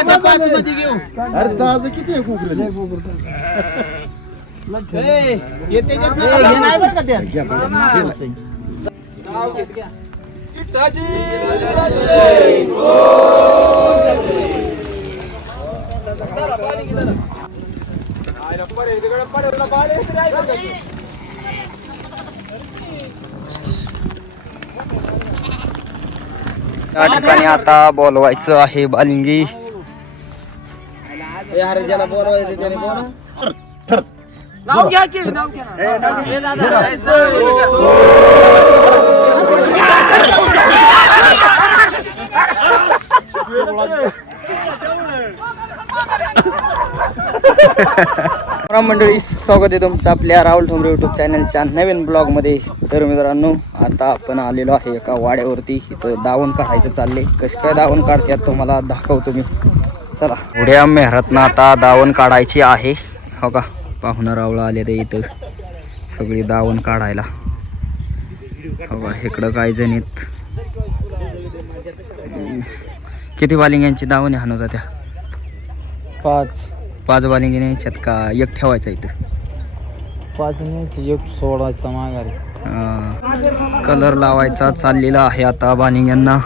अरे ताज किती आहे कोकरे या ठिकाणी आता बोलवायचं आहे बालिंगी. यार ज्याला बोलवायचं त्याने बोला. नाव घ्या की नाव घ्या. मंडळी, स्वागत आहे तुमचं आपल्या राहुल ठोंबरे युट्यूब चॅनलच्या नवीन ब्लॉगमध्ये. तर मित्रांनो, आता आपण आलेलो आहे एका वाड्यावरती. इथं दावण काढायचं चालले. कशी काय दावण काढतात तुम्हाला दाखवतो मी. चला, उड्या मेहरतनं आता दावण काढायची आहे. हो का, पाहुणा रावळा आले ते इथं सगळी दावण काढायला. हो का, इकडं काही जणीत किती बालिंग्यांची दावणी हाणवता त्या? 5 बालिंगी न्यायच्यात का एक ठेवायचा इथं? 5 न्यायची, एक सोडायचा माघारी. कलर लावायचा चाललेला आहे आता बालिंग्यांना.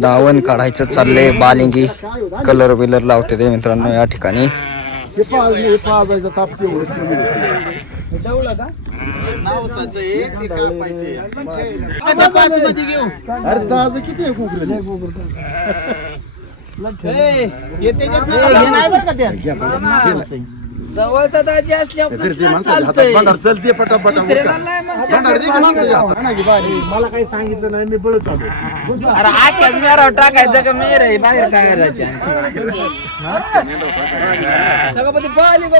दावण काढायचं चाललंय. बालिंगी कलर बिलर लावते ते मित्रांनो या ठिकाणी. अरे ताज किती आहे कोकरे जवळचा दाजी चलते पटापटा. मला काही सांगितलं नाही, मी बळत आलो. टाकायचं का मेर आहे बाहेर टाकायच्या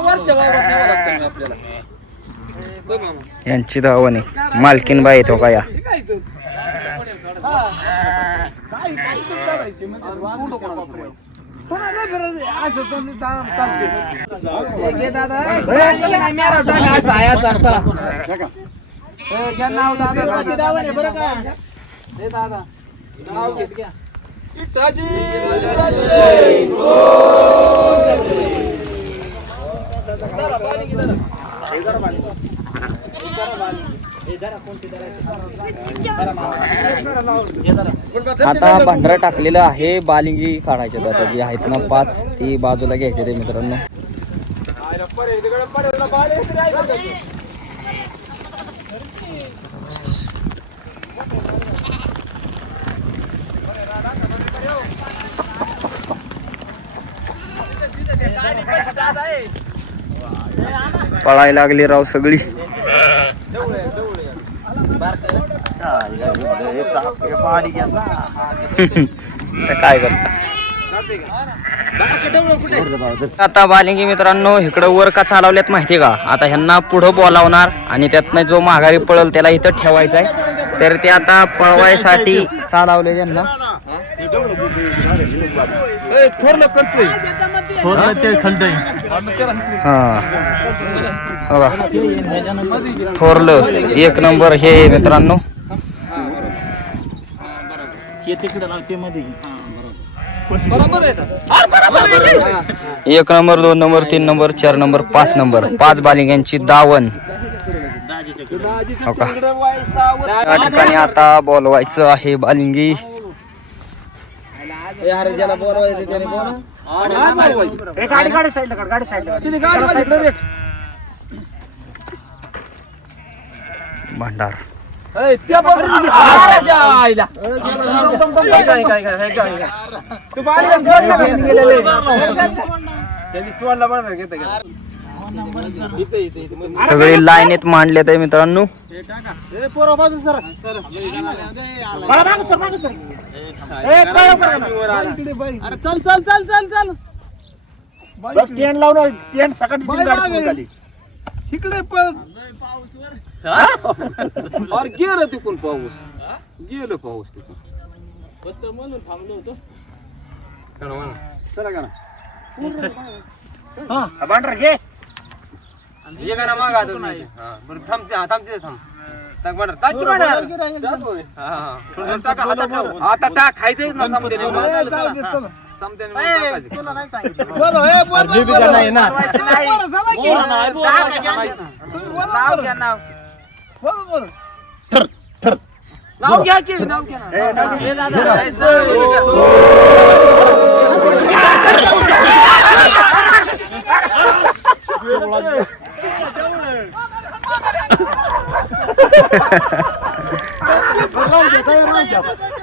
वरच्या आपल्याला. यांची दावण आहे. मालकीन बाई येतो का या? आता भांडरा टाकलेलं आहे. बालिंगी काढायच्या आता जी आहेत ना 5, ती बाजूला घ्यायचे ते मित्रांनो. पळायला लागली राव सगळी. काय करता आता बालिंगी मित्रांनो इकडं वर का चालवल्यात माहितीये का? आता ह्यांना पुढं बोलावणार आणि त्यातनं जो माघारी पळल त्याला इथं ठेवायचा आहे. तर ते आता पळवायसाठी चालवले ज्यांना. थोरलं एक नंबर हे मित्रांनो. एक number, 2 number, 3 number, 4 number, 5 number, 5 बालिंग्यांची दावण. हो का, या ठिकाणी आता बोलवायचं आहे बालिंगी. अरे ज्याला बोलवायचं त्याने बोला. ए, गाडी गाडी साईडला काढ, गाडी साईडला काढ. भांडार सगळे लाईनीत मांडले ते मित्रांनो. बाळा, मागं सर, मागं सर. ए, पळा, पळा. अरे चल चल चल चल चल बघ, टेंट लावणार, टेंट सकाळी दिसून गाडी पुढे खाली. इकडे पळ. गेलं तिकून पाऊस गेलं पाऊस तिकून हा, भांडरा घे. आता टाकायचंच ना समजेल नाव घ्या की नाव घ्या.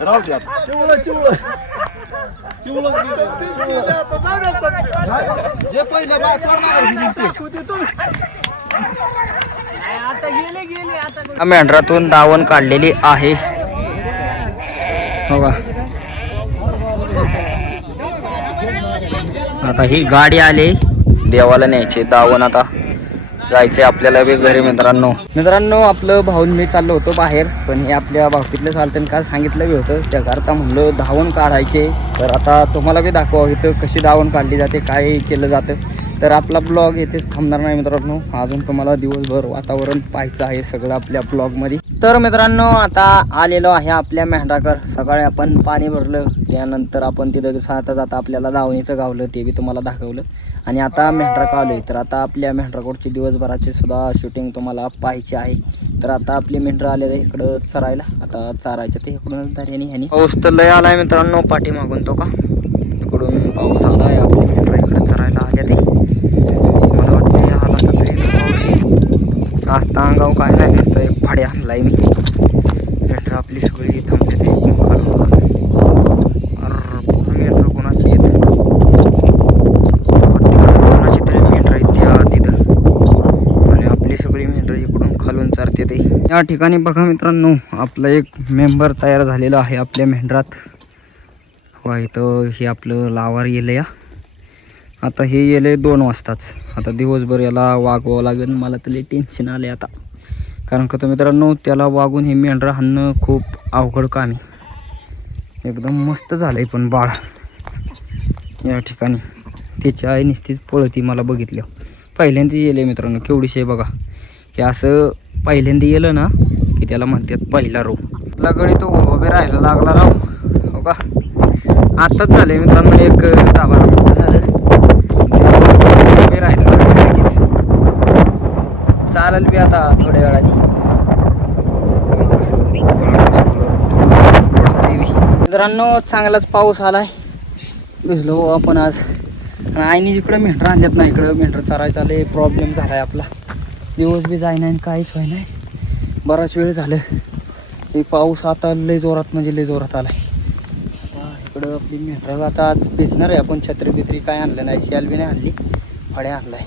राहू द्या. जे पहिलं बाय मेंढरातून दावण काढलेली आहे हो का. आता ही गाडी आली देवाला न्यायची दावण. आता जायचंय आपल्याला बी घरी मित्रांनो. आपलं भाऊन मी चाललो होतो बाहेर, पण हे आपल्या भावकीतलं चालतं का सांगितलं बी होतं, त्याकरता म्हणलं धावण काढायचे. तर आता तुम्हाला बी दाखवा इथं कशी धावण काढली जाते, काय केलं जातं. तर आपला ब्लॉग इथेच थांबणार नाही मित्रांनो. अजून तुम्हाला दिवसभर वातावरण पाहायचं आहे सगळं आपल्या ब्लॉगमध्ये. तर मित्रांनो आता आलेलो आहे आपल्या मेंढराकर. सकाळी आपण पाणी भरलं, त्यानंतर आपण तिथं जाता आपल्याला दावणीचं गावलं, ते बी तुम्हाला दाखवलं. आणि आता मेंढराक आलोय. तर आता आपल्या मेंढराकडची दिवसभराची सुद्धा शूटिंग तुम्हाला पाहायची आहे. तर आता आपली मेंढरं आलेलं इकडं चरायला. आता चारायचं ते इकडूनच धार्यानी ह्यानी. पाऊस तर लय आलाय मित्रांनो पाठीमागून तो का इकडून पाऊस आलाय. आपली मेंढरं इकडं चरायला आल्या ते. मला वाटतं आला तर पाऊस आस्ता अंगाव काय नाही नुसतं एक फाडे आणलाय मी. मेंढरं आपली सगळी थांबले ते खालून मेंढरं कोणाची येत कोणाची तरी मेंढरं येते तिथं. आणि आपली सगळी मेंढरं इकडून खालून चारते ते. या ठिकाणी बघा मित्रांनो आपलं एक मेंबर तयार झालेलं आहे आपल्या मेंढरात. वा इथं हे आपलं लावार येलं या. आता हे येले 2 वाजताच. आता दिवसभर याला वागवावं लागेल. मला तर लई टेन्शन आले आता, कारण का तर मित्रांनो त्याला वागून हे मेंढरं हाणणं खूप अवघड काम आहे. एकदम मस्त झालंय पण बाळ या ठिकाणी. त्याची आई नुसतीच पळती मला बघितलं. पहिल्यांदा येले मित्रांनो केवढीशी बघा. की असं पहिल्यांदा येलं ना की त्याला म्हणतात पहिला रो. आपला गडी तो उभे राहायला लागला राव हो का. आत्ताच झाले मित्रांनो एक 10-12 मिनिटं झालं उभे राहायला लागले लगेच. चालेल बी आता थोड्या वेळाने. मित्रांनो चांगलाच पाऊस आलाय. भिजलो आपण आज. आणि आईने जिकडं मेंढरं आणल्यात ना इकडं मेंढरं चारायचा लय प्रॉब्लेम झाला आहे आपला. दिवस बी जाय नाही काहीच व्हाय नाही. बराच वेळ झालं. हे पाऊस आता लय जोरात म्हणजे लय जोरात आला आहे. इकडं आपली मेंढरं आता आज भिजणार आहे आपण. छत्री बित्री काय आणलं नाही, शाल बी नाही आणली, फड्या आणलाय.